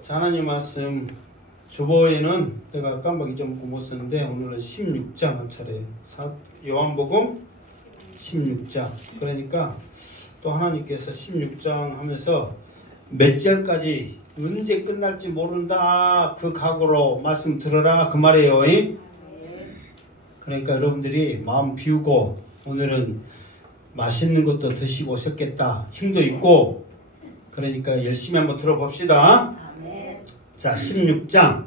자, 하나님 말씀 주보에는 내가 깜빡 잊어먹고 못 썼는데 오늘은 16장 한 차례 요한복음 16장. 그러니까 또 하나님께서 16장 하면서 몇 절까지 언제 끝날지 모른다 그 각오로 말씀 들어라 그 말이에요. 그러니까 여러분들이 마음 비우고 오늘은 맛있는 것도 드시고 오셨겠다. 힘도 있고 그러니까 열심히 한번 들어봅시다. 자, 16장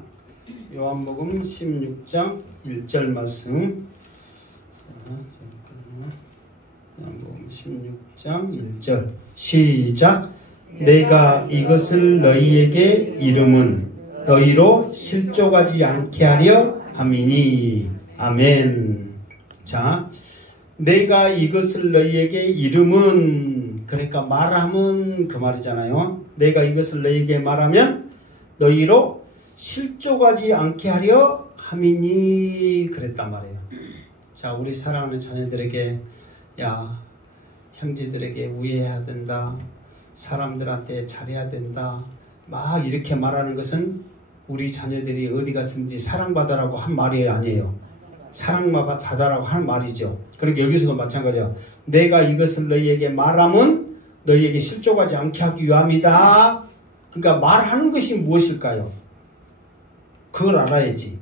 요한복음 16장 1절 말씀. 요한복음 16장 1절 시작. 내가 이것을 너희에게 이름은 너희로 실족하지 않게 하려 함이니. 아멘. 자, 내가 이것을 너희에게 이름은, 그러니까 말하면 그 말이잖아요. 내가 이것을 너희에게 말하면 너희로 실족하지 않게 하려 함이니 그랬단 말이에요. 자, 우리 사랑하는 자녀들에게 야, 형제들에게 우애해야 된다. 사람들한테 잘해야 된다. 막 이렇게 말하는 것은 우리 자녀들이 어디 갔든지 사랑받으라고 한 말이 아니에요. 사랑받아라고 하는 말이죠. 그러니까 여기서도 마찬가지야. 내가 이것을 너희에게 말하면 너희에게 실족하지 않게 하기 위함이다. 그러니까 말하는 것이 무엇일까요? 그걸 알아야지.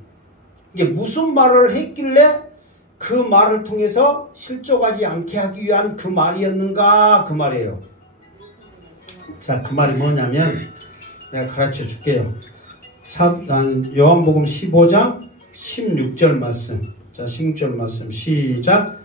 이게 무슨 말을 했길래 그 말을 통해서 실족하지 않게 하기 위한 그 말이었는가 그 말이에요. 자, 그 말이 뭐냐면 내가 가르쳐 줄게요. 요한복음 15장 16절 말씀. 자, 16절 말씀 시작.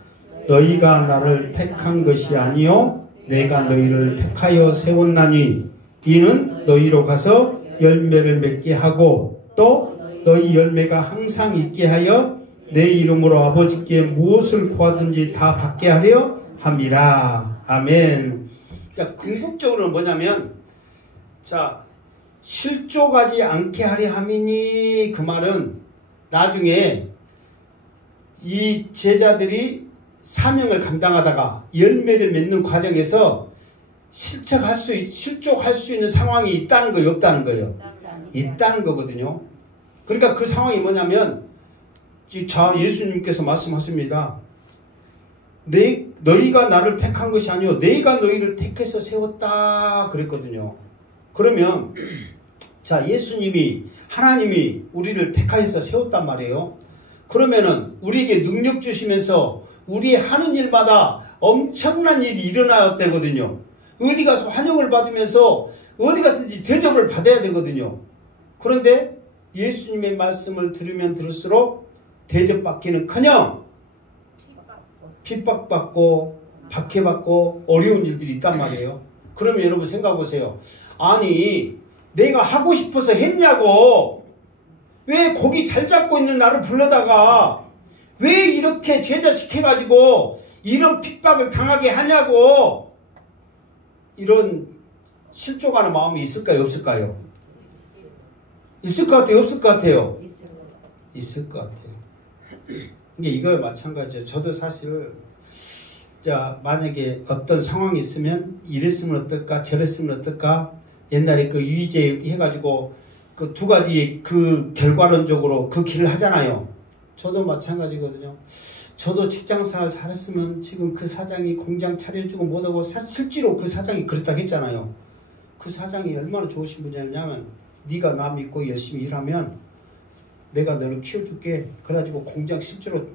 너희가 나를 택한 것이 아니요 내가 너희를 택하여 세웠나니 이는 너희로 가서 열매를 맺게 하고 또 너희 열매가 항상 있게 하여 내 이름으로 아버지께 무엇을 구하든지 다 받게 하려 함이라. 아멘. 자, 궁극적으로는 뭐냐면 자, 실족하지 않게 하려 함이니 그 말은 나중에 이 제자들이 사명을 감당하다가 열매를 맺는 과정에서 실족할 수 있는 상황이 있다는 거예요, 없다는 거예요? 있다는 거거든요. 그러니까 그 상황이 뭐냐면 자, 예수님께서 말씀하십니다. 너희가 나를 택한 것이 아니요 내가 너희를 택해서 세웠다 그랬거든요. 그러면 자, 예수님이 하나님이 우리를 택하여서 세웠단 말이에요. 그러면은 우리에게 능력 주시면서 우리 하는 일마다 엄청난 일이 일어나야 되거든요. 어디 가서 환영을 받으면서 어디 가서든지 대접을 받아야 되거든요. 그런데 예수님의 말씀을 들으면 들을수록 대접받기는커녕 핍박받고 박해받고 어려운 일들이 있단 말이에요. 그러면 여러분 생각해보세요. 아니 내가 하고 싶어서 했냐고. 왜 고기 잘 잡고 있는 나를 불러다가 왜 이렇게 제자시켜가지고 이런 핍박을 당하게 하냐고. 이런 실족하는 마음이 있을까요 없을까요? 있을 것 같아요 없을 것 같아요? 있을 것 같아요. 이거 마찬가지예요. 저도 사실 자, 만약에 어떤 상황이 있으면 이랬으면 어떨까 저랬으면 어떨까 옛날에 그 유의제 해가지고 그 두 가지 그 결과론적으로 그 길을 하잖아요. 저도 마찬가지거든요. 저도 직장생활 잘했으면 지금 그 사장이 공장 차려주고 못하고 실제로 그 사장이 그랬다고 했잖아요. 그 사장이 얼마나 좋으신 분이냐면 네가 나 믿고 열심히 일하면 내가 너를 키워줄게. 그래가지고 공장 실제로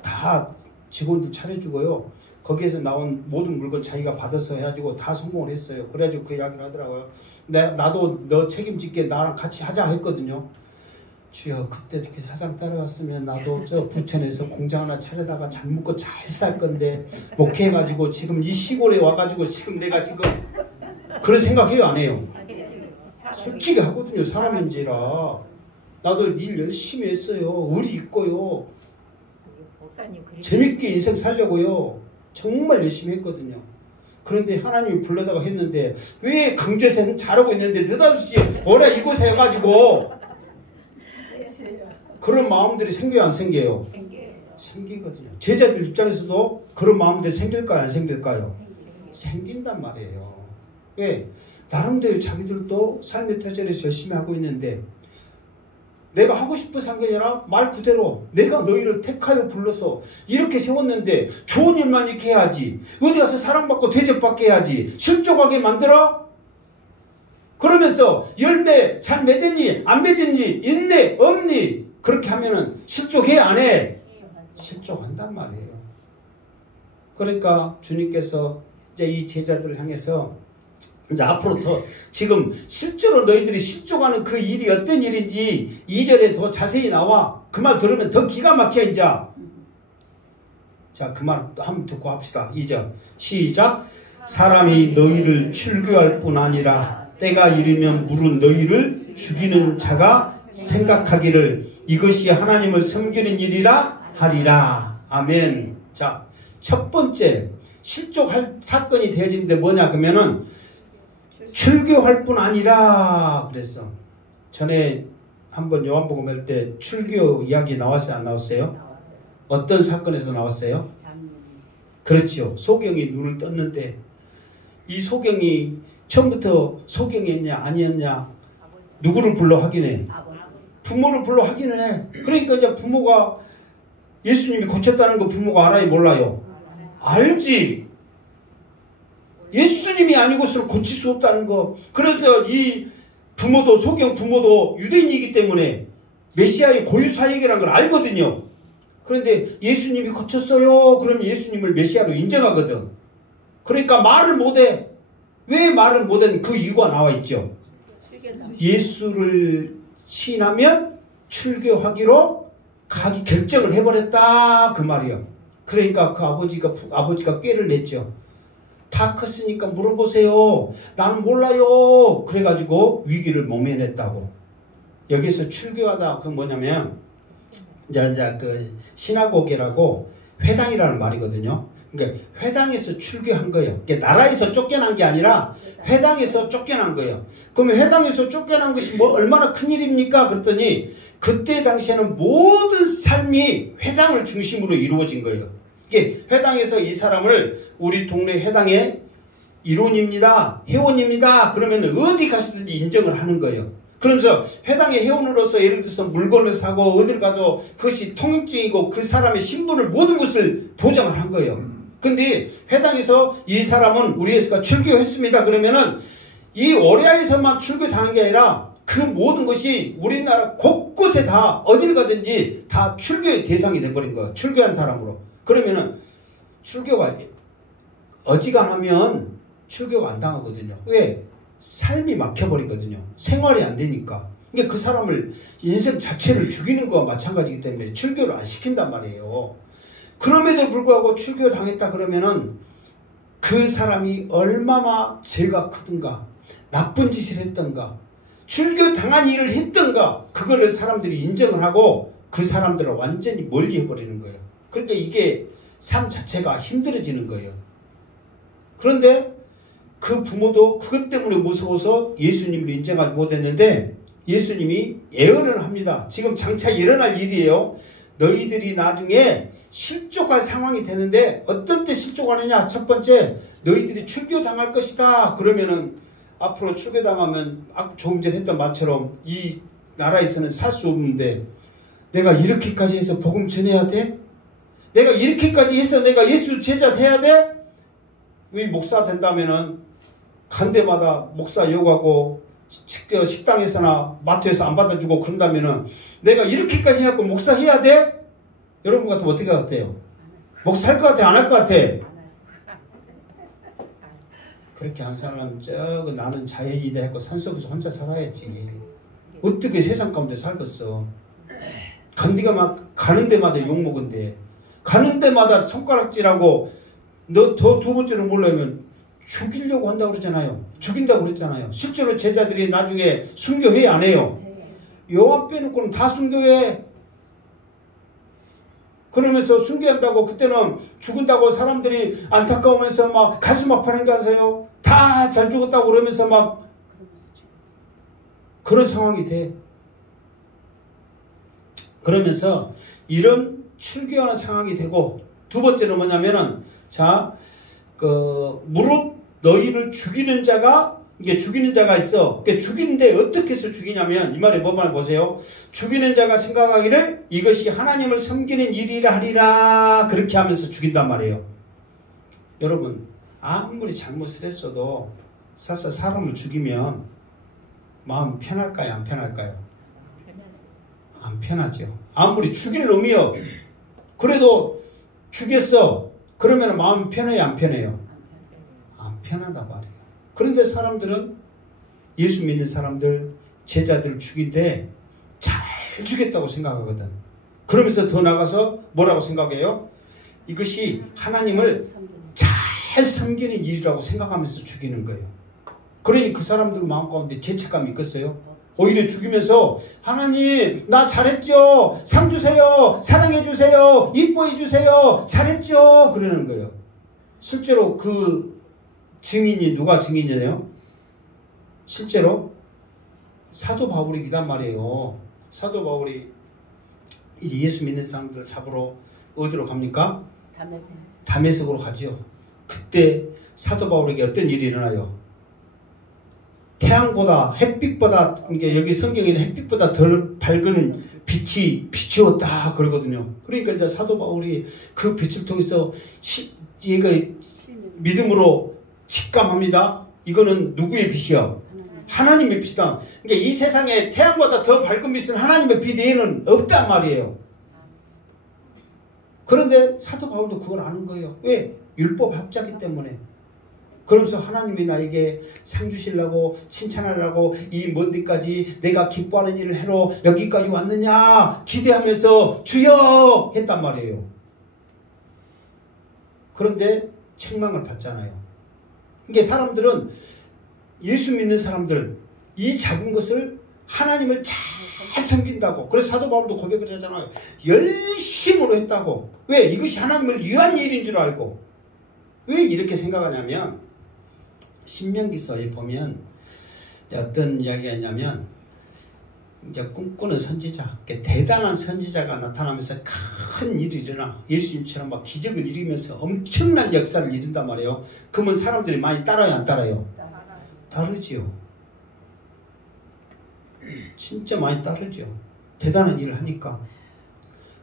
다 직원들 차려주고요. 거기에서 나온 모든 물건 자기가 받아서 해가지고 다 성공을 했어요. 그래가지고 그 이야기를 하더라고요. 나도 너 책임질게 나랑 같이 하자 했거든요. 주여 그때 이렇게 사장 따라갔으면 나도 저 부천에서 공장 하나 차려다가 잘 먹고 잘 살 건데 목회해가지고 지금 이 시골에 와가지고 지금 내가 지금 그런 생각해요 안 해요? 솔직히 하거든요. 사람인지라. 나도 일 열심히 했어요. 의리 있고요. 재밌게 인생 살려고요. 정말 열심히 했거든요. 그런데 하나님이 불러다가 했는데 왜 강제세는 잘하고 있는데 느닷없이 뭐라 이곳에 해가지고 그런 마음들이 생겨요 안 생겨요? 생기거든요. 제자들 입장에서도 그런 마음들이 생길까요 안 생길까요? 생긴단 말이에요. 왜? 나름대로 자기들도 삶의 터전에서 열심히 하고 있는데 내가 하고 싶어서 한 게 아니라 말 그대로 내가 너희를 택하여 불러서 이렇게 세웠는데 좋은 일만 이렇게 해야지. 어디 가서 사랑받고 대접받게 해야지. 실족하게 만들어? 그러면서 열매 잘 맺었니? 안 맺었니? 있니? 없니? 그렇게 하면은 실족해? 안 해? 실족한단 말이에요. 그러니까 주님께서 이제 이 제자들을 향해서 이제 앞으로 더 지금 실제로 너희들이 실족하는 그 일이 어떤 일인지 2절에 더 자세히 나와. 그 말 들으면 더 기가 막혀 이제. 자, 그 말 한번 듣고 합시다. 2절 시작. 사람이 너희를 출교할 뿐 아니라 때가 이르면 물은 너희를 죽이는 자가 생각하기를 이것이 하나님을 섬기는 일이라 하리라. 아멘. 자, 첫 번째 실족할 사건이 되어지는데 뭐냐 그러면은 출교할 뿐 아니라 그랬어. 전에 한번 요한복음 할 때 출교 이야기 나왔어요? 안 나왔어요? 어떤 사건에서 나왔어요? 그렇죠. 소경이 눈을 떴는데 이 소경이 처음부터 소경이었냐 아니었냐 누구를 불러 확인해? 부모를 불러 확인을 해. 그러니까 이제 부모가 예수님이 고쳤다는 거 부모가 알아요? 몰라요? 알지. 예수님이 아니고서는 고칠 수 없다는 거. 그래서 이 부모도 소경 부모도 유대인이기 때문에 메시아의 고유사역이라는 걸 알거든요. 그런데 예수님이 고쳤어요. 그러면 예수님을 메시아로 인정하거든. 그러니까 말을 못해. 왜 말을 못한 그 이유가 나와 있죠. 예수를 시인하면 출교하기로 결정을 해버렸다 그 말이에요. 그러니까 그 아버지가 꾀를 냈죠. 다 컸으니까 물어보세요. 나는 몰라요. 그래가지고 위기를 모면했다고. 여기서 출교하다 그 뭐냐면 이제 그 시나고게라고 회당이라는 말이거든요. 그러니까 회당에서 출교한 거예요. 그러니까 나라에서 쫓겨난 게 아니라 회당에서 쫓겨난 거예요. 그러면 회당에서 쫓겨난 것이 뭐 얼마나 큰 일입니까? 그랬더니 그때 당시에는 모든 삶이 회당을 중심으로 이루어진 거예요. 이게 회당에서 이 사람을 우리 동네 회당의 일원입니다. 회원입니다. 그러면 어디 갔든지 인정을 하는 거예요. 그러면서 회당의 회원으로서 예를 들어서 물건을 사고 어딜 가서 그것이 통행증이고 그 사람의 신분을 모든 것을 보장을 한 거예요. 근데 회당에서 이 사람은 우리 예수가 출교했습니다. 그러면은 이 오레아에서만 출교당한 게 아니라 그 모든 것이 우리나라 곳곳에 다 어딜 가든지 다 출교의 대상이 돼버린 거예요. 출교한 사람으로. 그러면은 출교가 어지간하면 출교가 안 당하거든요. 왜? 삶이 막혀버리거든요. 생활이 안 되니까. 그러니까 그 사람을 인생 자체를 죽이는 거와 마찬가지이기 때문에 출교를 안 시킨단 말이에요. 그럼에도 불구하고 출교 당했다 그러면은 그 사람이 얼마나 죄가 크든가 나쁜 짓을 했던가 출교 당한 일을 했던가 그거를 사람들이 인정을 하고 그 사람들을 완전히 멀리 해버리는 거예요. 그러니까 이게 삶 자체가 힘들어지는 거예요. 그런데 그 부모도 그것 때문에 무서워서 예수님을 인정하지 못했는데 예수님이 예언을 합니다. 지금 장차 일어날 일이에요. 너희들이 나중에 실족할 상황이 되는데 어떨 때 실족하느냐. 첫 번째 너희들이 출교당할 것이다. 그러면은 앞으로 출교당하면 조금 전에 했던 말처럼 이 나라에서는 살 수 없는데 내가 이렇게까지 해서 복음 전해야 돼? 내가 이렇게까지 해서 내가 예수 제자 돼야 돼? 이 목사 된다면은 간 데마다 목사 욕하고 식당에서나 마트에서 안 받아주고 그런다면은 내가 이렇게까지 해갖고 목사 해야 돼? 여러분 같으면 어떻게 같아요? 목사 할 것 같아? 안 할 것 같아? 그렇게 한 사람은 나는 자연이다 했고 산속에서 혼자 살아야지. 어떻게 세상 가운데 살겠어? 간디가 막 가는 데마다 욕먹은데 가는 데마다 손가락질하고 너 더 두 번째로 몰라면 죽이려고 한다고 그러잖아요. 죽인다고 그랬잖아요. 실제로 제자들이 나중에 순교회 안 해요. 요한 빼놓고는 다 순교회. 그러면서 순교한다고 그때는 죽은다고 사람들이 안타까우면서 막 가슴 아파하는 거 아세요? 다 잘 죽었다고 그러면서 막 그런 상황이 돼. 그러면서 이런 출교하는 상황이 되고 두 번째는 뭐냐면은 무릇 너희를 죽이는 자가 이게 죽이는 자가 있어. 죽이는데 어떻게 해서 죽이냐면 이 말에 뭐만 보세요. 죽이는 자가 생각하기를 이것이 하나님을 섬기는 일이라 하리라 그렇게 하면서 죽인단 말이에요. 여러분 아무리 잘못을 했어도 사람을 죽이면 마음 편할까요? 안 편할까요? 안 편하죠. 아무리 죽일 놈이요. 그래도 죽였어. 그러면 마음 편해요? 안 편해요? 안 편하단 말이에요. 그런데 사람들은 예수 믿는 사람들, 제자들 죽인데 잘 죽였다고 생각하거든. 그러면서 더 나가서 뭐라고 생각해요? 이것이 하나님을 잘 섬기는 일이라고 생각하면서 죽이는 거예요. 그러니 그 사람들 마음 가운데 죄책감이 있겠어요? 오히려 죽이면서 하나님 나 잘했죠? 상 주세요. 사랑해 주세요. 이뻐해 주세요. 잘했죠? 그러는 거예요. 실제로 그 증인이 누가 증인이에요? 실제로 사도 바울이란 말이에요. 사도 바울이 이제 예수 믿는 사람들 잡으러 어디로 갑니까? 다메섹으로 가죠. 그때 사도 바울에게 어떤 일이 일어나요? 태양보다 햇빛보다 이게 여기 성경에는 햇빛보다 덜 밝은 빛이 비추었다 그러거든요. 그러니까 이제 사도 바울이 그 빛을 통해서 이거 믿음으로 직감합니다. 이거는 누구의 빛이요? 하나님의 빛이다. 그러니까 이 세상에 태양보다 더 밝은 빛은 하나님의 빛 외에는 없단 말이에요. 그런데 사도 바울도 그걸 아는 거예요. 왜? 율법 학자이기 때문에. 그러면서 하나님이 나에게 상 주시려고 칭찬하려고 이 먼 데까지 내가 기뻐하는 일을 해로 여기까지 왔느냐 기대하면서 주여 했단 말이에요. 그런데 책망을 받잖아요. 그러니까 사람들은 예수 믿는 사람들 이 작은 것을 하나님을 잘 섬긴다고. 그래서 사도 바울도 고백을 하잖아요. 열심으로 했다고. 왜? 이것이 하나님을 위한 일인 줄 알고. 왜 이렇게 생각하냐면 신명기서에 보면 어떤 이야기가 있냐면 이제 꿈꾸는 선지자, 대단한 선지자가 나타나면서 큰 일이 일어나 예수님처럼 막 기적을 이루면서 엄청난 역사를 이룬단 말이에요. 그러면 사람들이 많이 따라요, 안 따라요? 따르지요. 진짜 많이 따르죠. 대단한 일을 하니까.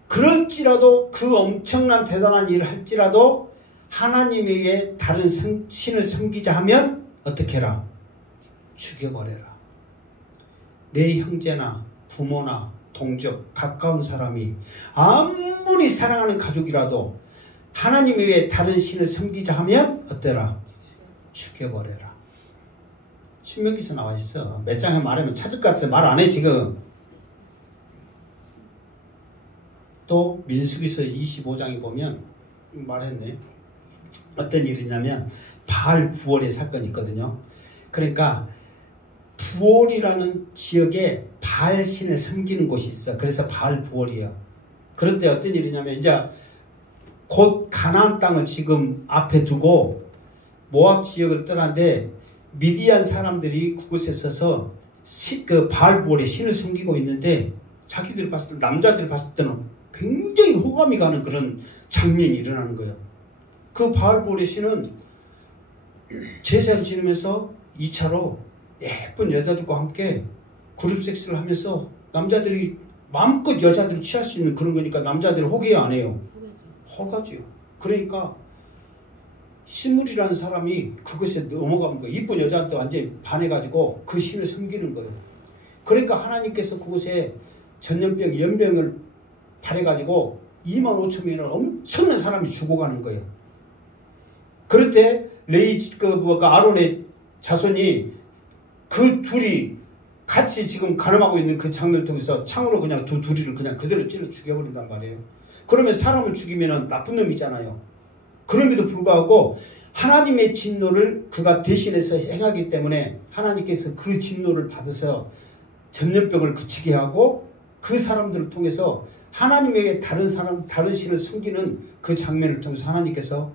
그럴지라도 그 엄청난 대단한 일을 할지라도 하나님에게 다른 신을 섬기자 하면 어떻게 해라? 죽여버려라. 내 형제나 부모나 동족 가까운 사람이 아무리 사랑하는 가족이라도 하나님 외에 다른 신을 섬기자 하면 어때라? 죽여버려라. 신명기서 나와 있어. 몇 장에 말하면 찾을 것 같아서 말 안 해 지금. 또 민수기서 25장에 보면 말했네. 어떤 일이냐면 바알 부월의 사건이 있거든요. 그러니까 부월이라는 지역에 바알 신을 섬기는 곳이 있어. 그래서 바알 부월이에요. 그런데 어떤 일이냐면 이제 곧 가나안 땅을 지금 앞에 두고 모압 지역을 떠나는데 미디안 사람들이 그곳에 서서 그 바알 부월의 신을 섬기고 있는데 자기들이 봤을 때 남자들이 봤을 때는 굉장히 호감이 가는 그런 장면이 일어나는 거예요. 그 바알 부월의 신은 제사를 지내면서 2차로 예쁜 여자들과 함께 그룹 섹스를 하면서 남자들이 마음껏 여자들을 취할 수 있는 그런 거니까 남자들이 호기해요, 안 해요? 호가지요. 그러니까 신물이라는 사람이 그것에 넘어가는 거예요. 이쁜 여자한테 완전히 반해가지고 그 신을 섬기는 거예요. 그러니까 하나님께서 그곳에 전염병, 연병을 발해가지고 25,000명이나 엄청난 사람이 죽어가는 거예요. 그럴 때 아론의 자손이 그 둘이 같이 지금 가늠하고 있는 그 장면을 통해서 창으로 그냥 둘이를 그냥 그대로 찔러 죽여버린단 말이에요. 그러면 사람을 죽이면 나쁜 놈이잖아요. 그럼에도 불구하고 하나님의 진노를 그가 대신해서 행하기 때문에 하나님께서 그 진노를 받아서 전염병을 그치게 하고 그 사람들을 통해서 하나님에게 다른 신을 섬기는 그 장면을 통해서 하나님께서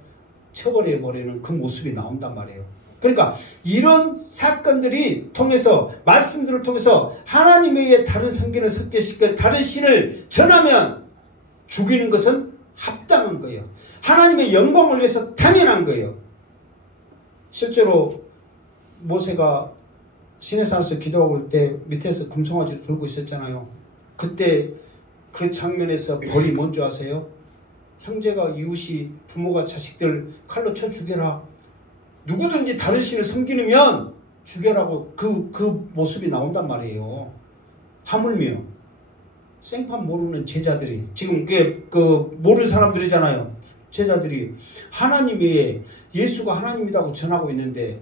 처벌해버리는 그 모습이 나온단 말이에요. 그러니까 이런 사건들이 통해서 말씀들을 통해서 하나님에게 다른 성기는 섞여시켜 다른 신을 전하면 죽이는 것은 합당한 거예요. 하나님의 영광을 위해서 당연한 거예요. 실제로 모세가 시내산에서 기도하고 올 때 밑에서 금송아지를 들고 있었잖아요. 그때 그 장면에서 벌이 뭔지 아세요? 형제가 이웃이 부모가 자식들 칼로 쳐 죽여라. 누구든지 다른 신을 섬기면 죽여라고 그 모습이 나온단 말이에요. 하물며 생판 모르는 제자들이 지금 그 모르는 사람들이잖아요. 제자들이 하나님 외에 예수가 하나님이라고 전하고 있는데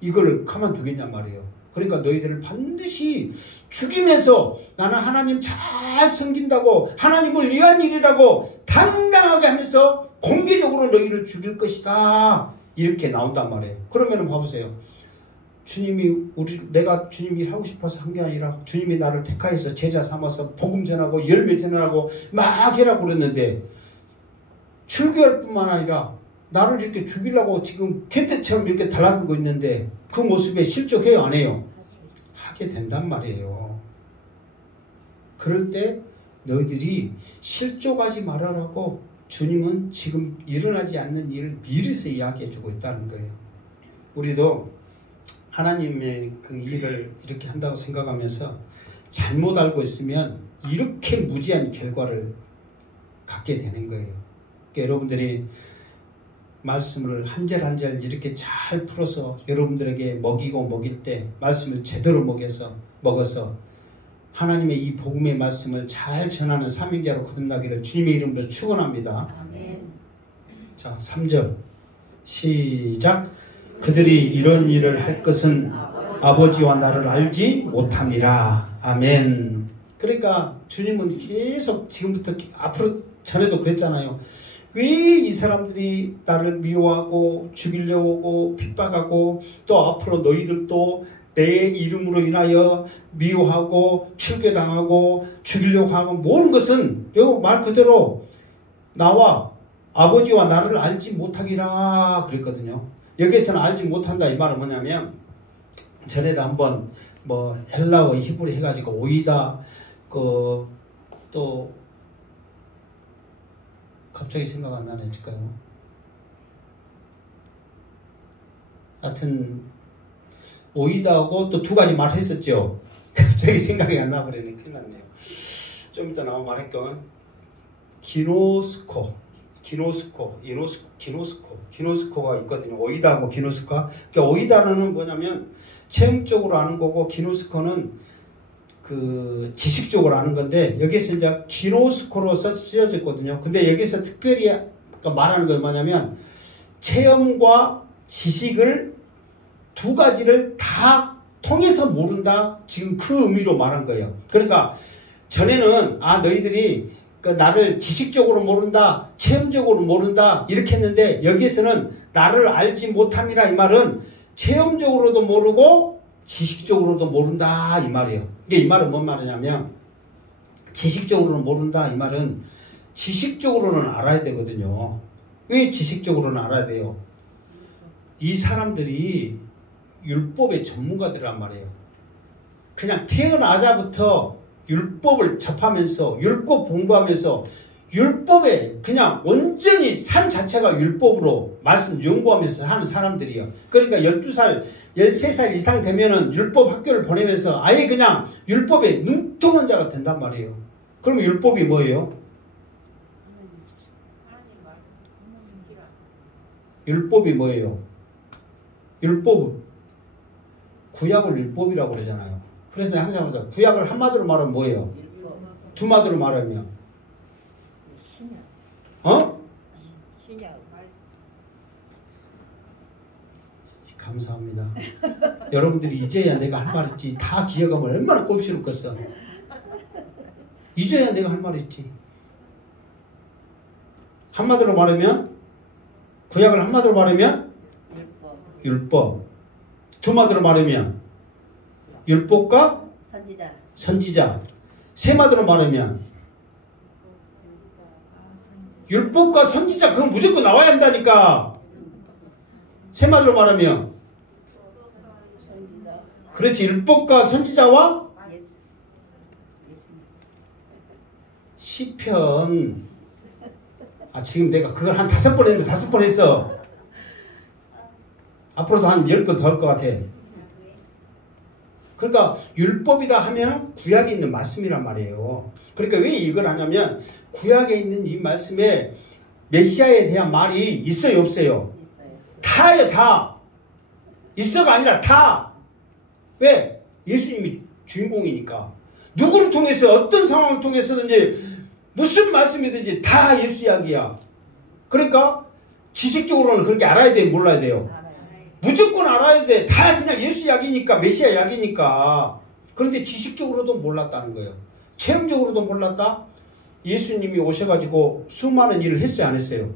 이걸 가만두겠냔 말이에요. 그러니까 너희들을 반드시 죽이면서 나는 하나님 잘 섬긴다고 하나님을 위한 일이라고 당당하게 하면서 공개적으로 너희를 죽일 것이다. 이렇게 나온단 말이에요. 그러면은 봐보세요. 내가 주님 일 하고 싶어서 한 게 아니라 주님이 나를 택하여서 제자 삼아서 복음 전하고 열매 전하고 막 해라고 그랬는데 출교할 뿐만 아니라 나를 이렇게 죽이려고 지금 개떼처럼 이렇게 달라들고 있는데 그 모습에 실족해요, 안 해요? 하게 된단 말이에요. 그럴 때 너희들이 실족하지 말아라고 주님은 지금 일어나지 않는 일을 미리서 이야기해주고 있다는 거예요. 우리도 하나님의 그 일을 이렇게 한다고 생각하면서 잘못 알고 있으면 이렇게 무지한 결과를 갖게 되는 거예요. 그러니까 여러분들이 말씀을 한 절 한 절 이렇게 잘 풀어서 여러분들에게 먹이고 먹일 때 말씀을 제대로 먹어서 하나님의 이 복음의 말씀을 잘 전하는 삼위자로 거듭나기를 주님의 이름으로 축원합니다. 아멘. 자, 3절 시작. 그들이 이런 일을 할 것은 아버지와 나를 알지 못함이라. 아멘. 그러니까 주님은 계속 지금부터 앞으로 전에도 그랬잖아요. 왜 이 사람들이 나를 미워하고 죽이려고 오고 핍박하고 또 앞으로 너희들도 내 이름으로 인하여 미워하고 출교당하고 죽이려고 하고 모든 것은 요 말 그대로 나와 아버지와 나를 알지 못하기라 그랬거든요. 여기에서는 알지 못한다 이 말은 뭐냐면 전에도 한번 뭐 헬라어 히브리 해가지고 오이다 또 갑자기 생각 안 나네요. 하여튼 오이다하고 또 두 가지 말했었죠. 갑자기 생각이 안 나버리네. 큰일 났네요. 좀 이따 나오면 말할게요. 기노스코가 있거든요. 오이다하고 기노스코가. 그러니까 오이다는 뭐냐면 체험적으로 아는 거고 기노스코는 그 지식적으로 아는 건데 여기서 이제 기노스코로 쓰여졌거든요. 근데 여기서 특별히 말하는 건 뭐냐면 체험과 지식을 두 가지를 다 통해서 모른다. 지금 그 의미로 말한 거예요. 그러니까 전에는 너희들이 나를 지식적으로 모른다, 체험적으로 모른다 이렇게 했는데 여기에서는 나를 알지 못함이라 이 말은 체험적으로도 모르고 지식적으로도 모른다 이 말이에요. 이게 이 말은 뭔 말이냐면 지식적으로는 모른다 이 말은 지식적으로는 알아야 되거든요. 왜 지식적으로는 알아야 돼요? 이 사람들이 율법의 전문가들이란 말이에요. 그냥 태어나자부터 율법을 접하면서 율법 공부하면서 율법에 그냥 온전히 삶 자체가 율법으로 말씀 연구하면서 하는 사람들이에요. 그러니까 12살, 13살 이상 되면은 율법 학교를 보내면서 아예 그냥 율법에 눈뜨는 자가 된단 말이에요. 그러면 율법이 뭐예요? 율법이 뭐예요? 구약을 율법이라고 그러잖아요. 그래서 내가 항상 말합니다. 구약을 한마디로 말하면 뭐예요? 두 마디로 말하면 감사합니다. 여러분들이 이제야 내가 할 말 있지 다 기억하면 얼마나 꼽시겠어. 이제야 내가 할 말 있지. 한마디로 말하면 구약을 한마디로 말하면 율법. 두 마디로 말하면 율법과 선지자. 세 마디로 말하면 율법과 선지자 그건 무조건 나와야 한다니까. 세 마디로 말하면 그렇지. 율법과 선지자와 시편. 지금 내가 그걸 한 5번 했는데 5번 했어. 앞으로도 한 10번 더 할 것 같아. 그러니까 율법이다 하면 구약에 있는 말씀이란 말이에요. 그러니까 왜 이걸 하냐면 구약에 있는 이 말씀에 메시아에 대한 말이 있어요, 없어요? 다예요, 다. 있어가 아니라 다. 왜? 예수님이 주인공이니까. 누구를 통해서 어떤 상황을 통해서든지 무슨 말씀이든지 다 예수 이야기야. 그러니까 지식적으로는 그렇게 알아야 돼요, 몰라야 돼요? 무조건 알아야 돼. 다 그냥 예수 이야기니까, 메시아 이야기니까. 그런데 지식적으로도 몰랐다는 거예요. 체험적으로도 몰랐다? 예수님이 오셔가지고 수많은 일을 했어요, 안 했어요?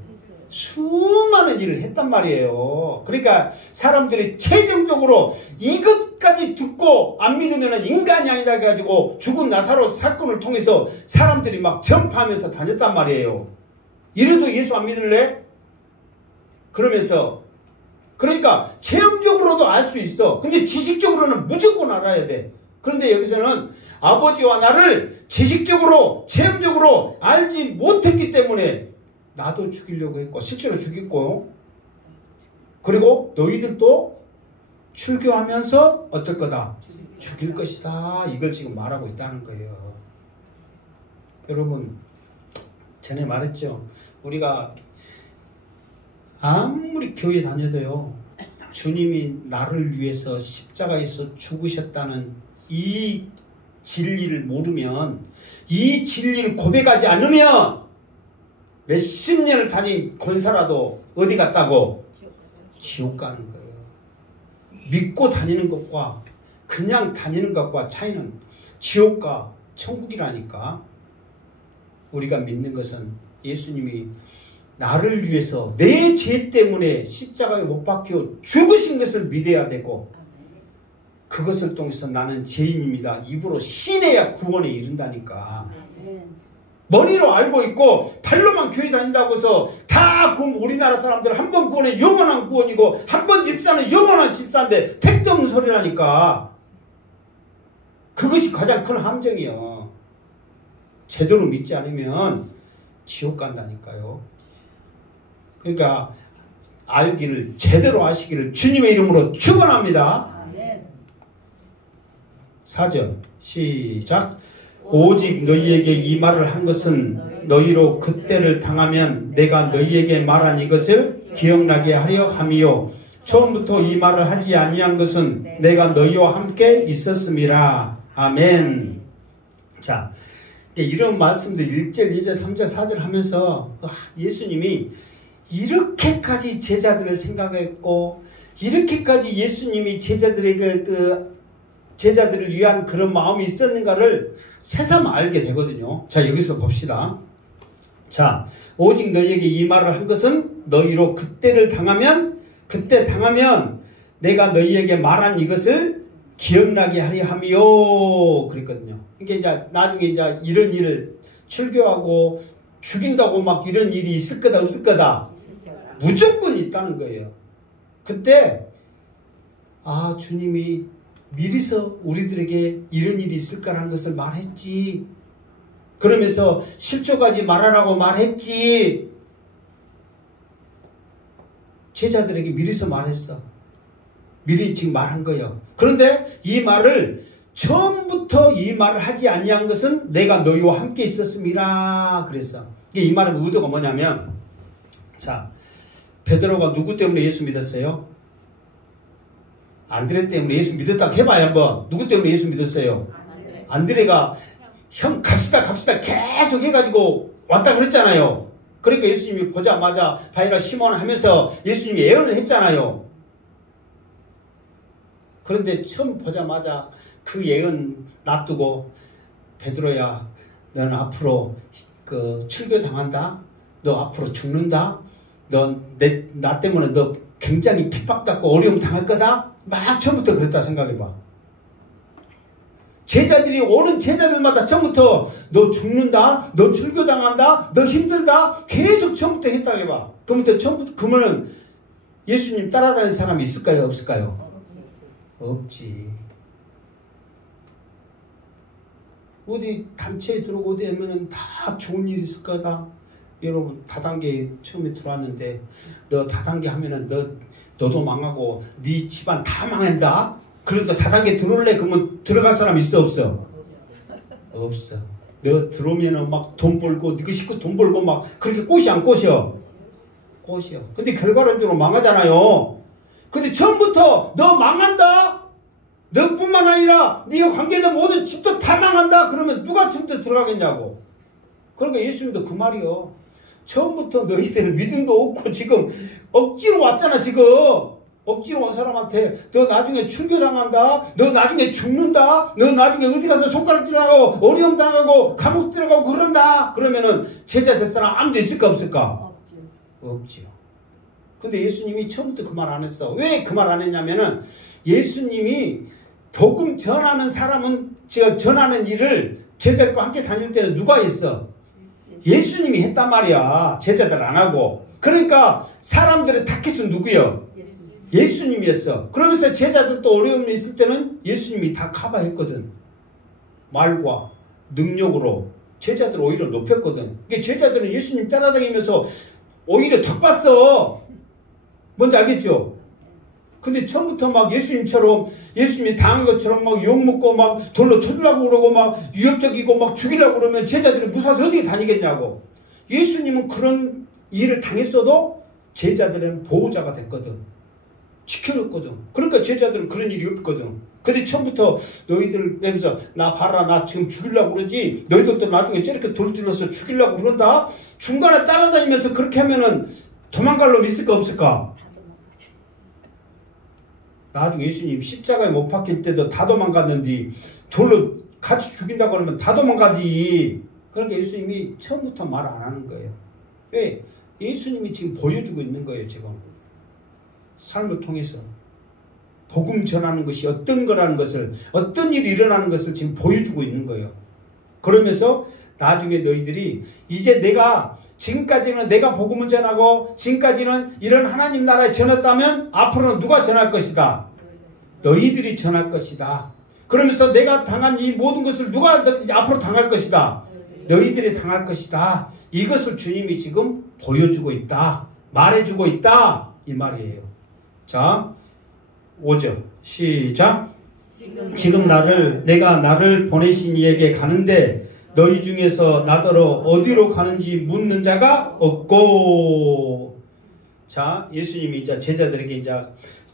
수많은 일을 했단 말이에요. 그러니까 사람들이 최종적으로 이것까지 듣고 안 믿으면 인간이 아니다 해가지고 죽은 나사로 사건을 통해서 사람들이 막 전파하면서 다녔단 말이에요. 이래도 예수 안 믿을래? 그러면서 그러니까 체험적으로도 알 수 있어. 근데 지식적으로는 무조건 알아야 돼. 그런데 여기서는 아버지와 나를 지식적으로 체험적으로 알지 못했기 때문에 나도 죽이려고 했고 실제로 죽였고 그리고 너희들도 출교하면서 어떨 거다? 죽일 것이다. 이걸 지금 말하고 있다는 거예요. 여러분 전에 말했죠. 우리가 아무리 교회 다녀도요. 주님이 나를 위해서 십자가에서 죽으셨다는 이 진리를 모르면 이 진리를 고백하지 않으면 몇십 년을 다닌 권사라도 어디 갔다고? 지옥 가는 거예요. 믿고 다니는 것과 그냥 다니는 것과 차이는 지옥과 천국이라니까. 우리가 믿는 것은 예수님이 나를 위해서 내 죄 때문에 십자가에 못 박혀 죽으신 것을 믿어야 되고 그것을 통해서 나는 죄인입니다. 입으로 신해야 구원에 이른다니까. 머리로 알고 있고 발로만 교회 다닌다고 해서 다 우리나라 사람들 한 번 구원은 영원한 구원이고 한 번 집사는 영원한 집사인데 택도 없는 소리라니까. 그것이 가장 큰 함정이요. 제대로 믿지 않으면 지옥 간다니까요. 그러니까 알기를 제대로 아시기를 주님의 이름으로 축원합니다. 4절 시작. 오직 너희에게 이 말을 한 것은 너희로 그때를 당하면 내가 너희에게 말한 이것을 기억나게 하려 함이요 처음부터 이 말을 하지 아니한 것은 내가 너희와 함께 있었음이라. 아멘. 자, 이런 말씀들 1절, 2절, 3절, 4절 하면서 예수님이 이렇게까지 제자들을 생각했고 이렇게까지 예수님이 제자들에게 제자들을 위한 그런 마음이 있었는가를 새삼 알게 되거든요. 자, 여기서 봅시다. 자, 오직 너희에게 이 말을 한 것은 너희로 그때 당하면 내가 너희에게 말한 이것을 기억나게 하려 함이요. 그랬거든요. 이게 이제 나중에 이제 이런 일을 출교하고 죽인다고 막 이런 일이 있을 거다, 없을 거다. 무조건 있다는 거예요. 그때, 아, 주님이 미리서 우리들에게 이런 일이 있을 거라는 것을 말했지. 그러면서 실족하지 말아라고 말했지. 제자들에게 미리서 말했어. 미리 지금 말한 거예요. 그런데 이 말을 처음부터 이 말을 하지 아니한 것은 내가 너희와 함께 있었음이라 그랬어. 이 말의 의도가 뭐냐면, 자, 베드로가 누구 때문에 예수 믿었어요? 안드레 때문에 예수 믿었다고 해봐요 한번. 누구 때문에 예수 믿었어요? 안드레가 형 갑시다 계속 해가지고 왔다 그랬잖아요. 그러니까 예수님이 보자마자 바이라 시몬 하면서 예수님이 예언을 했잖아요. 그런데 처음 보자마자 그 예언 놔두고 베드로야 너는 앞으로 출교당한다. 너 앞으로 죽는다. 나 때문에 너 굉장히 핍박받고 어려움 당할 거다. 막 처음부터 그랬다 생각해봐. 제자들이 오는 제자들마다 처음부터 너 죽는다. 너 출교당한다. 너 힘들다. 계속 처음부터 했다고 해봐. 그러면 예수님 따라다니는 사람이 있을까요? 없을까요? 없지. 어디 단체에 들어오고 어디 하면은 다 좋은 일이 있을 거다. 여러분 다단계 처음에 들어왔는데 너 다단계 하면은 너도 망하고 네 집안 다 망한다. 그래도 다단계 들어올래? 그러면 들어갈 사람 있어 없어? 없어. 너 들어오면은 막 돈 벌고 네 식구 돈 벌고 막 그렇게 꽃이 안 꽃이여? 꽃이여. 근데 결과론적으로 망하잖아요. 근데 처음부터 너 망한다? 너뿐만 아니라 네가 관계된 모든 집도 다 망한다? 그러면 누가 처음부터 들어가겠냐고. 그러니까 예수님도 그 말이요. 처음부터 너희들 믿음도 없고 지금 억지로 왔잖아 지금. 억지로 온 사람한테 너 나중에 출교당한다. 너 나중에 죽는다. 너 나중에 어디 가서 손가락질 하고 어려움 당하고 감옥 들어가고 그런다. 그러면은 제자 될 사람 아무도 있을까 없을까? 없지요. 근데 예수님이 처음부터 그 말 안 했어. 왜 그 말 안 했냐면은 예수님이 복음 전하는 사람은 제가 전하는 일을 제자들과 함께 다닐 때는 누가 했어? 예수님이 했단 말이야. 제자들 안 하고. 그러니까 사람들의 타깃은 누구요? 예수님이었어. 그러면서 제자들도 어려움이 있을 때는 예수님이 다 커버했거든. 말과 능력으로 제자들을 오히려 높였거든. 그러니까 제자들은 예수님 따라다니면서 오히려 덕 봤어. 뭔지 알겠죠? 근데 처음부터 막 예수님처럼 예수님이 당한 것처럼 막 욕먹고 막 돌로 쳐주려고 그러고 막 위협적이고 막 죽이려고 그러면 제자들이 무사해서 어떻게 다니겠냐고. 예수님은 그런 일을 당했어도 제자들은 보호자가 됐거든. 지켜줬거든. 그러니까 제자들은 그런 일이 없거든. 근데 처음부터 너희들 빼면서 나 봐라 나 지금 죽이려고 그러지 너희들도 나중에 저렇게 돌질러서 죽이려고 그런다. 중간에 따라다니면서 그렇게 하면은 도망갈 놈 있을까 없을까? 나중에 예수님 십자가에 못 박힐 때도 다 도망갔는데 돌로 같이 죽인다고 그러면 다 도망가지. 그러니까 예수님이 처음부터 말 안 하는 거예요. 왜? 예수님이 지금 보여주고 있는 거예요. 지금 삶을 통해서 복음 전하는 것이 어떤 거라는 것을, 어떤 일이 일어나는 것을 지금 보여주고 있는 거예요. 그러면서 나중에 너희들이 이제 내가 지금까지는 내가 복음을 전하고 지금까지는 이런 하나님 나라에 전했다면 앞으로는 누가 전할 것이다? 너희들이 전할 것이다. 그러면서 내가 당한 이 모든 것을 누가 이제 앞으로 당할 것이다? 너희들이 당할 것이다. 이것을 주님이 지금 보여주고 있다. 말해주고 있다. 이 말이에요. 자, 5절 시작. 지금 내가 나를 보내신 이에게 가는데 너희 중에서 나더러 어디로 가는지 묻는 자가 없고. 자, 예수님이 이제 제자들에게 이제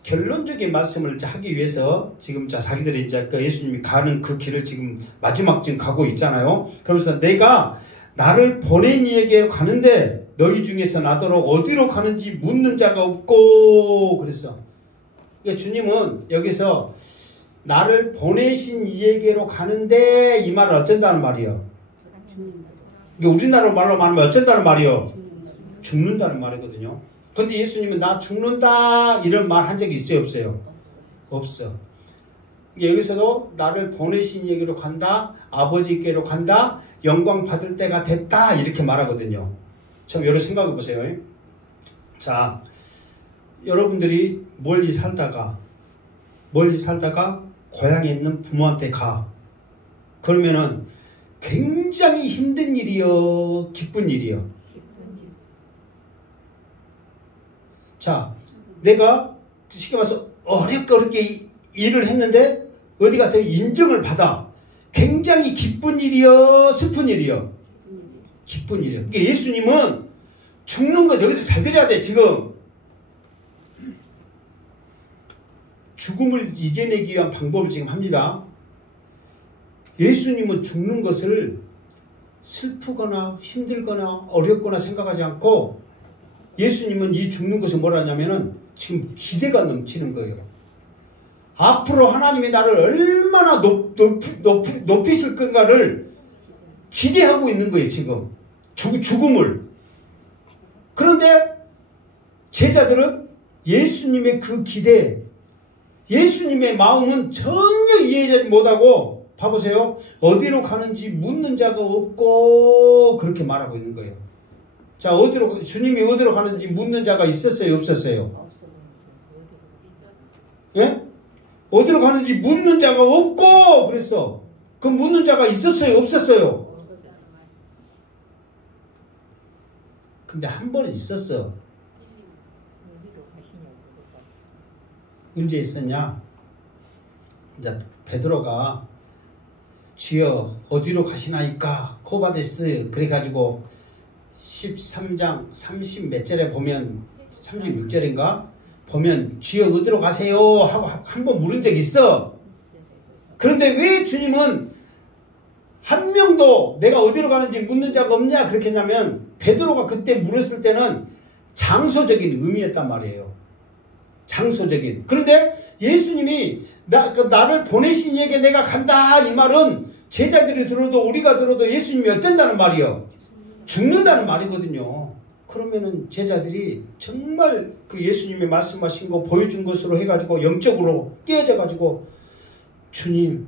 결론적인 말씀을 하기 위해서 지금 자기들이 이제 예수님이 가는 그 길을 지금 마지막쯤 가고 있잖아요. 그러면서 내가 나를 보낸 이에게 가는데 너희 중에서 나더러 어디로 가는지 묻는 자가 없고. 그랬어. 그러니까 주님은 여기서 나를 보내신 이에게로 가는데 이 말을 어쩐다는 말이에요. 이게 우리나라 말로 말하면 어쩐다는 말이에요. 죽는다는 말이거든요. 근데 예수님은 나 죽는다 이런 말 한 적이 있어요 없어요? 없어. 여기서도 나를 보내신 이에게로 간다. 아버지께로 간다. 영광 받을 때가 됐다 이렇게 말하거든요. 참 여러 생각해 보세요. 자, 여러분들이 멀리 살다가 고향에 있는 부모한테 가. 그러면은 굉장히 힘든 일이요, 기쁜 일이요. 자, 내가 쉽게 말해서 어렵게 일을 했는데 어디 가서 인정을 받아. 굉장히 기쁜 일이요, 슬픈 일이요. 기쁜 일이요. 그러니까 예수님은 죽는 거 여기서 잘 들어야 돼. 지금 죽음을 이겨내기 위한 방법을 지금 합니다. 예수님은 죽는 것을 슬프거나 힘들거나 어렵거나 생각하지 않고 예수님은 이 죽는 것을 뭐라 하냐면은 지금 기대가 넘치는 거예요. 앞으로 하나님이 나를 얼마나 높이실 건가를 기대하고 있는 거예요. 지금 죽음을. 그런데 제자들은 예수님의 그 기대, 예수님의 마음은 전혀 이해하지 못하고 봐보세요. 어디로 가는지 묻는 자가 없고 그렇게 말하고 있는 거예요. 자, 주님이 어디로 가는지 묻는 자가 있었어요? 없었어요? 예? 어디로 가는지 묻는 자가 없고 그랬어. 그 묻는 자가 있었어요? 없었어요? 근데 한 번은 있었어. 언제 있었냐? 이제 베드로가 주여 어디로 가시나이까 코바데스 그래가지고 13장 30 몇 절에 보면 36절인가 보면 주여 어디로 가세요 하고 한번 물은 적 있어. 그런데 왜 주님은 한 명도 내가 어디로 가는지 묻는 자가 없냐 그렇게 했냐면 베드로가 그때 물었을 때는 장소적인 의미였단 말이에요. 장소적인. 그런데 예수님이 나를 보내신 이에게 내가 간다 이 말은 제자들이 들어도 우리가 들어도 예수님이 어쩐다는 말이요? 죽는다는 말이거든요. 그러면은 제자들이 정말 그 예수님이 말씀하신 거 보여준 것으로 해가지고 영적으로 깨어져 가지고 주님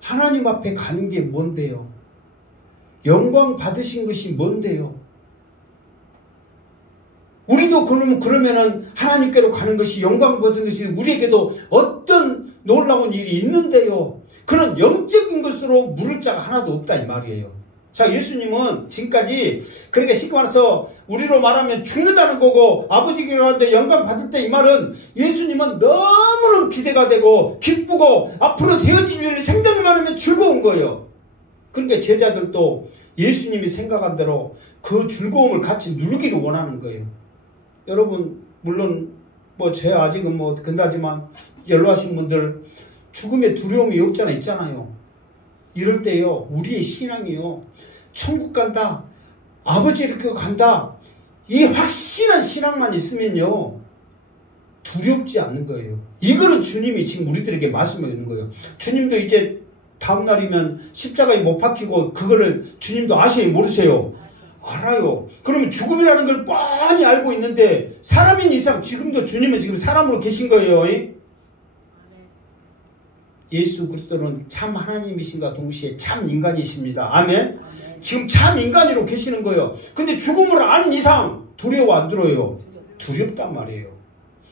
하나님 앞에 가는 게 뭔데요? 영광 받으신 것이 뭔데요? 우리도 그러면은 하나님께로 가는 것이 영광 받은 것이 우리에게도 어떤 놀라운 일이 있는데요. 그런 영적인 것으로 물을 자가 하나도 없다 이 말이에요. 자, 예수님은 지금까지 그렇게 쉽게 말해서 우리로 말하면 죽는다는 거고 아버지께로 가는데 영광 받을 때 이 말은 예수님은 너무너무 기대가 되고 기쁘고 앞으로 되어질 일을 생각만 하면 즐거운 거예요. 그러니까 제자들도 예수님이 생각한 대로 그 즐거움을 같이 누리기를 원하는 거예요. 여러분 물론 뭐 제 아직은 뭐 근다지만 연로하신 분들 죽음의 두려움이 없잖아 있잖아요. 이럴 때요 우리의 신앙이요 천국 간다 아버지 이렇게 간다 이 확실한 신앙만 있으면요 두렵지 않는 거예요. 이거는 주님이 지금 우리들에게 말씀하고 있는 거예요. 주님도 이제 다음 날이면 십자가에 못 박히고 그거를 주님도 아세요 모르세요? 알아요. 그러면 죽음이라는 걸 뻔히 알고 있는데 사람인 이상 지금도 주님은 지금 사람으로 계신 거예요. 예수 그리스도는 참 하나님이신가 동시에 참 인간이십니다. 아멘. 지금 참 인간으로 계시는 거예요. 근데 죽음을 아는 이상 두려워 안 들어요? 두렵단 말이에요.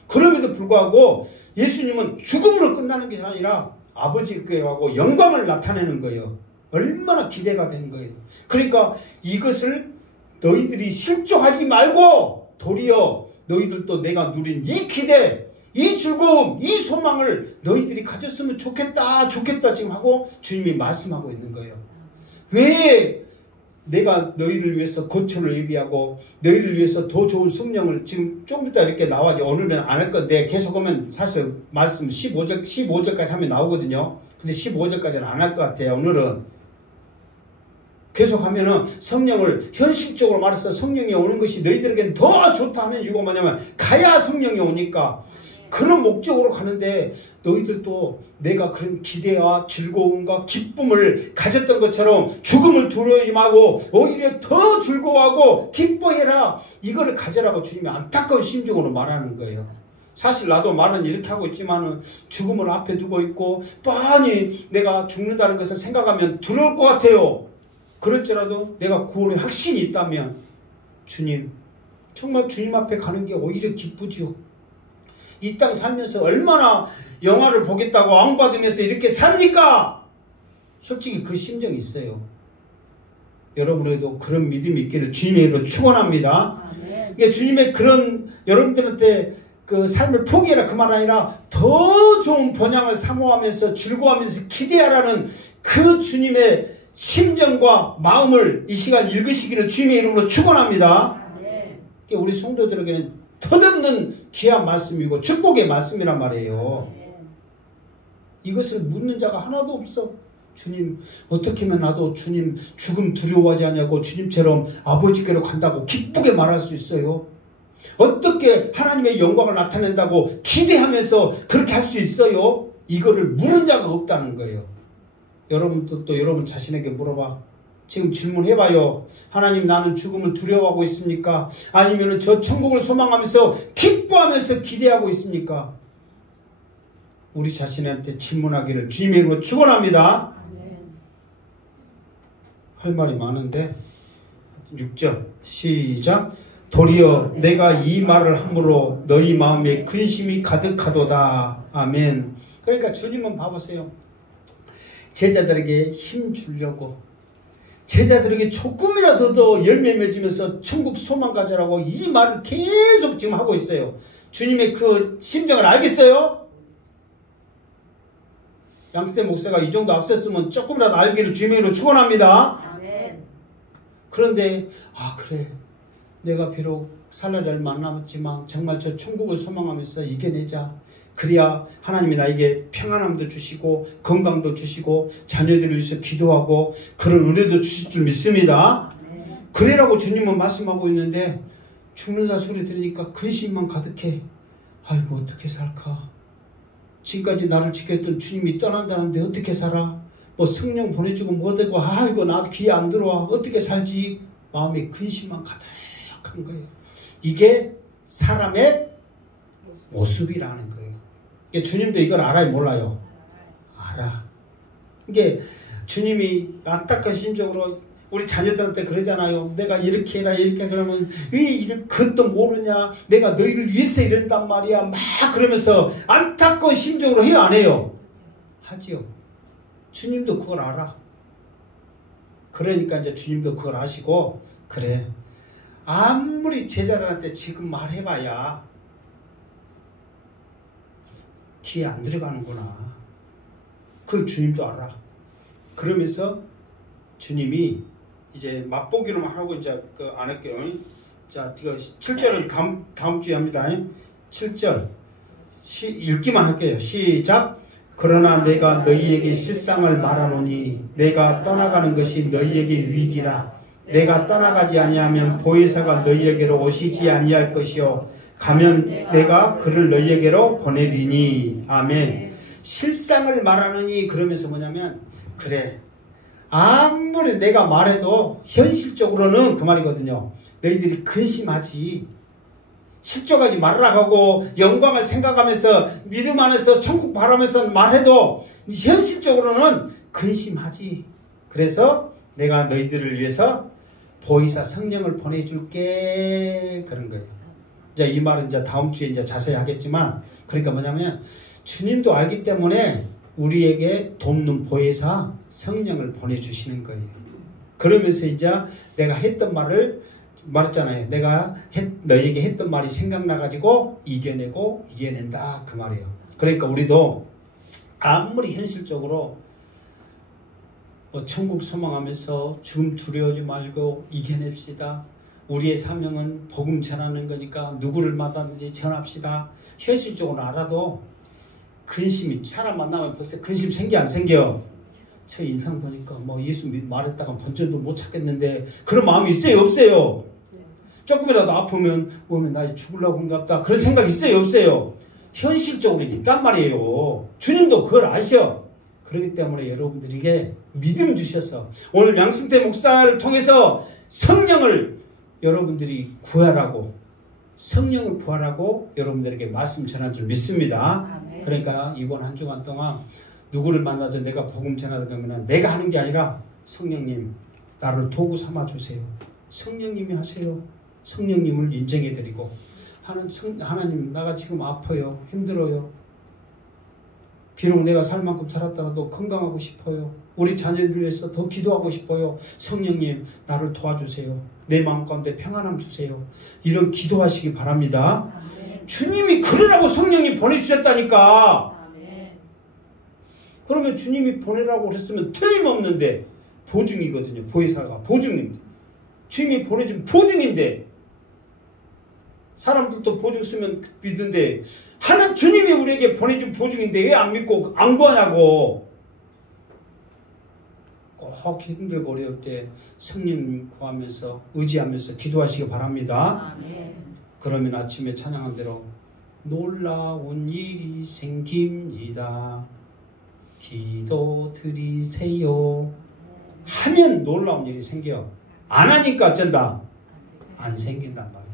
그럼에도 불구하고 예수님은 죽음으로 끝나는 게 아니라 아버지께로 하고 영광을 나타내는 거예요. 얼마나 기대가 되는 거예요. 그러니까 이것을 너희들이 실족하지 말고 도리어 너희들도 내가 누린 이 기대 이 즐거움, 이 소망을 너희들이 가졌으면 좋겠다 지금 하고 주님이 말씀하고 있는 거예요. 왜 내가 너희를 위해서 거처를 예비하고 너희를 위해서 더 좋은 성령을 지금 좀 이따 이렇게 나와야지 오늘은 안 할 건데 계속 하면 사실 말씀 15절까지 하면 나오거든요. 근데 15절까지는 안 할 것 같아요. 오늘은. 계속 하면은 성령을 현실적으로 말해서 성령이 오는 것이 너희들에게는 더 좋다 하는 이유가 뭐냐면 가야 성령이 오니까 그런 목적으로 가는데 너희들도 내가 그런 기대와 즐거움과 기쁨을 가졌던 것처럼 죽음을 두려워하지 말고 오히려 더 즐거워하고 기뻐해라. 이거를 가져라고 주님이 안타까운 심정으로 말하는 거예요. 사실 나도 말은 이렇게 하고 있지만은 죽음을 앞에 두고 있고 뻔히 내가 죽는다는 것을 생각하면 두려울 것 같아요. 그럴지라도 내가 구원의 확신이 있다면 주님 정말 주님 앞에 가는 게 오히려 기쁘지요. 이 땅 살면서 얼마나 영화를 보겠다고 왕받으면서 이렇게 삽니까? 솔직히 그 심정이 있어요. 여러분에도 그런 믿음이 있기를 주님의 이름으로 축원합니다. 그러니까 주님의 그런 여러분들한테 그 삶을 포기해라 그 말 아니라 더 좋은 번향을 사모하면서 즐거워하면서 기대하라는 그 주님의 심정과 마음을 이 시간 읽으시기를 주님의 이름으로 축원합니다. 그러니까 우리 성도들에게는 덧없는 귀한 말씀이고 축복의 말씀이란 말이에요. 이것을 묻는 자가 하나도 없어. 주님 어떻게 하면 나도 주님 죽음 두려워하지 않냐고 주님처럼 아버지께로 간다고 기쁘게 말할 수 있어요. 어떻게 하나님의 영광을 나타낸다고 기대하면서 그렇게 할 수 있어요. 이거를 물은 자가 없다는 거예요. 여러분도 또 여러분 자신에게 물어봐. 지금 질문해봐요. 하나님 나는 죽음을 두려워하고 있습니까? 아니면 저 천국을 소망하면서 기뻐하면서 기대하고 있습니까? 우리 자신한테 질문하기를 주님의 이름으로 축원합니다. 할 말이 많은데 6절 시작. 도리어 내가 이 말을 함으로 너희 마음에 근심이 가득하도다. 아멘. 그러니까 주님은 봐보세요. 제자들에게 힘 주려고 제자들에게 조금이라도 더 열매 맺으면서 천국 소망 가져라고 이 말을 계속 지금 하고 있어요. 주님의 그 심정을 알겠어요? 양수대 목사가 이 정도 악셌으면 조금이라도 알기를 주님으로 축원합니다. 그런데 그래, 내가 비록 살 날이 얼마 안 남았지만 정말 저 천국을 소망하면서 이겨내자. 그래야 하나님이 나에게 평안함도 주시고 건강도 주시고 자녀들을 위해서 기도하고 그런 은혜도 주실 줄 믿습니다. 그래라고 주님은 말씀하고 있는데 죽는다 소리 들으니까 근심만 가득해. 아이고 어떻게 살까. 지금까지 나를 지켰던 주님이 떠난다는데 어떻게 살아. 뭐 성령 보내주고 뭐되고 아이고 나도 귀에 안 들어와. 어떻게 살지. 마음에 근심만 가득한 거예요. 이게 사람의 모습이라는 거예요. 주님도 이걸 알아요 몰라요? 알아. 이게 주님이 안타까운 심정으로 우리 자녀들한테 그러잖아요. 내가 이렇게 해라 이렇게 그러면 왜 이런 그것도 모르냐. 내가 너희를 위해서 이런단 말이야. 막 그러면서 안타까운 심정으로 해요 안 해요? 하지요. 주님도 그걸 알아. 그러니까 이제 주님도 그걸 아시고 그래. 아무리 제자들한테 지금 말해봐야 귀에 안 들어가는구나. 그걸 주님도 알아. 그러면서 주님이 이제 맛보기로만 하고 이제 안 할게요. 자, 7절은 다음 주에 합니다. 7절 읽기만 할게요. 시작. 그러나 내가 너희에게 실상을 말하노니 내가 떠나가는 것이 너희에게 위기라. 내가 떠나가지 아니하면 보혜사가 너희에게로 오시지 아니할 것이요 가면 내가 그를 너희에게로 보내리니. 아멘. 실상을 말하느니 그러면서 뭐냐면 그래 아무리 내가 말해도 현실적으로는 그 말이거든요. 너희들이 근심하지. 실족하지 말라고 영광을 생각하면서 믿음 안에서 천국 바라면서 말해도 현실적으로는 근심하지. 그래서 내가 너희들을 위해서 보혜사 성령을 보내줄게. 그런 거예요. 이제 이 말은 이제 다음 주에 이제 자세히 하겠지만, 그러니까 뭐냐면 주님도 알기 때문에 우리에게 돕는 보혜사 성령을 보내주시는 거예요. 그러면서 이제 내가 했던 말을 말했잖아요. 내가 너에게 했던 말이 생각나가지고 이겨내고 이겨낸다 그 말이에요. 그러니까 우리도 아무리 현실적으로 뭐 천국 소망하면서 죽음 두려워하지 말고 이겨냅시다. 우리의 사명은 복음 전하는 거니까 누구를 만나든지 전합시다. 현실적으로 알아도 근심이 사람 만나면 벌써 근심 생겨 안 생겨? 제 인상 보니까 뭐 예수 말했다가 본전도 못 찾겠는데 그런 마음이 있어요 없어요? 조금이라도 아프면 나 죽으려고 한갑다 그런 생각 있어요 없어요? 현실적으로 있단 말이에요. 주님도 그걸 아셔. 그렇기 때문에 여러분들에게 믿음 주셔서 오늘 양승태 목사를 통해서 성령을 여러분들이 구하라고 성령을 구하라고 여러분들에게 말씀 전한 줄 믿습니다. 아멘. 그러니까 이번 한 주간 동안 누구를 만나서 내가 복음 전하다 그러면 내가 하는 게 아니라 성령님 나를 도구 삼아 주세요. 성령님이 하세요. 성령님을 인정해드리고 하나님 나가 지금 아파요. 힘들어요. 비록 내가 살 만큼 살았더라도 건강하고 싶어요. 우리 자녀들을 위해서 더 기도하고 싶어요. 성령님 나를 도와주세요. 내 마음 가운데 평안함 주세요. 이런 기도하시기 바랍니다. 아멘. 주님이 그러라고 성령님 보내주셨다니까. 아멘. 그러면 주님이 보내라고 그랬으면 틀림없는데 보증이거든요. 보혜사가 보증인데 주님이 보내준 보증인데 사람들도 보증 쓰면 믿는데 하나님 주님이 우리에게 보내준 보증인데 왜 안 믿고 안 구하냐고. 꼭 힘들고 어려울 때 성령 구하면서 의지하면서 기도하시기 바랍니다. 아멘. 그러면 아침에 찬양한 대로 놀라운 일이 생깁니다. 기도 드리세요 하면 놀라운 일이 생겨. 안 하니까 어쩐다? 안 생긴단 말이에요.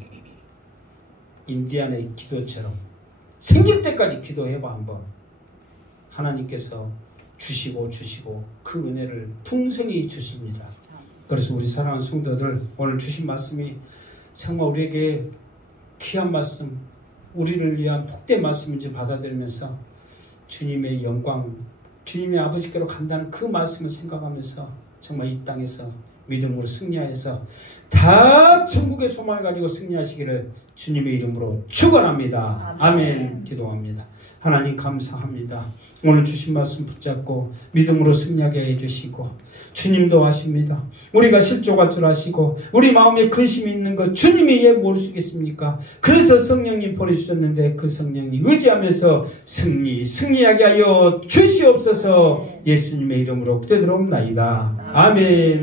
인디안의 기도처럼 생길 때까지 기도해봐 한번. 하나님께서 주시고 그 은혜를 풍성히 주십니다. 그래서 우리 사랑하는 성도들 오늘 주신 말씀이 정말 우리에게 귀한 말씀, 우리를 위한 복된 말씀인지 받아들이면서 주님의 영광, 주님의 아버지께로 간다는 그 말씀을 생각하면서 정말 이 땅에서 믿음으로 승리하여서 다 천국의 소망을 가지고 승리하시기를 주님의 이름으로 축원합니다. 아멘. 기도합니다. 하나님 감사합니다. 오늘 주신 말씀 붙잡고 믿음으로 승리하게 해주시고 주님도 아십니다. 우리가 실족할 줄 아시고 우리 마음에 근심이 있는 것 주님이 왜 모르시겠습니까? 그래서 성령님 보내주셨는데 그 성령님 의지하면서 승리하게 하여 주시옵소서. 예수님의 이름으로 기도드리옵나이다. 아멘.